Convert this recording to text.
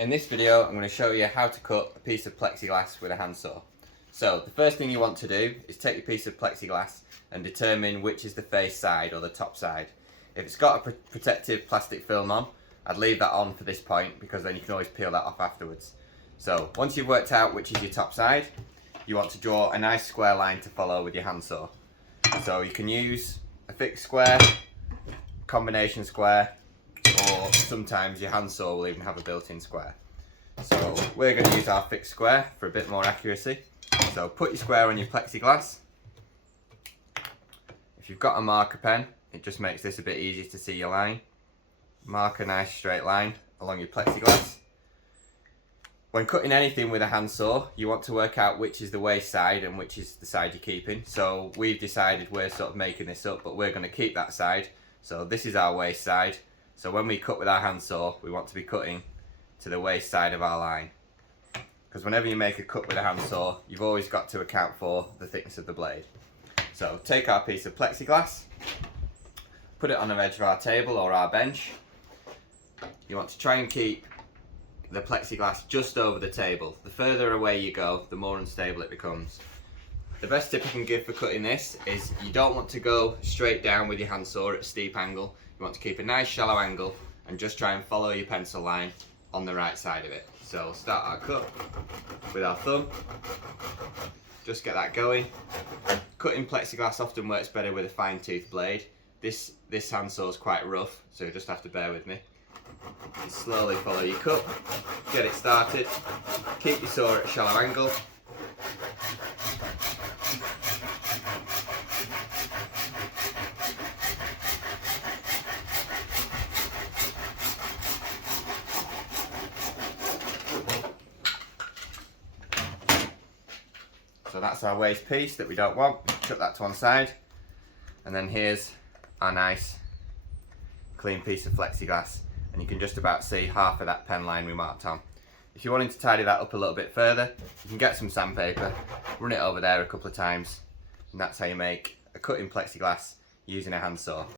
In this video I'm going to show you how to cut a piece of plexiglass with a handsaw. So the first thing you want to do is take your piece of plexiglass and determine which is the face side or the top side. If it's got a protective plastic film on, I'd leave that on for this point because then you can always peel that off afterwards. So once you've worked out which is your top side, you want to draw a nice square line to follow with your handsaw. So you can use a fixed square, combination square, or sometimes your handsaw will even have a built-in square. So we're going to use our fixed square for a bit more accuracy. So put your square on your plexiglass. If you've got a marker pen, it just makes this a bit easier to see your line. Mark a nice straight line along your plexiglass. When cutting anything with a handsaw, you want to work out which is the waste side and which is the side you're keeping. So we've decided we're sort of making this up, but we're going to keep that side. So this is our waste side. So when we cut with our handsaw, we want to be cutting to the waste side of our line. Because whenever you make a cut with a handsaw, you've always got to account for the thickness of the blade. So take our piece of plexiglass, put it on the edge of our table or our bench. You want to try and keep the plexiglass just over the table. The further away you go, the more unstable it becomes. The best tip I can give for cutting this is you don't want to go straight down with your handsaw at a steep angle. You want to keep a nice shallow angle and just try and follow your pencil line on the right side of it. So start our cut with our thumb, just get that going. Cutting plexiglass often works better with a fine tooth blade. This handsaw is quite rough, so you just have to bear with me. You slowly follow your cut, get it started, keep your saw at a shallow angle. So that's our waste piece that we don't want. Chuck that to one side. And then here's our nice clean piece of plexiglass. And you can just about see half of that pen line we marked on. If you're wanting to tidy that up a little bit further, you can get some sandpaper, run it over there a couple of times, and that's how you make a cut in plexiglass using a handsaw.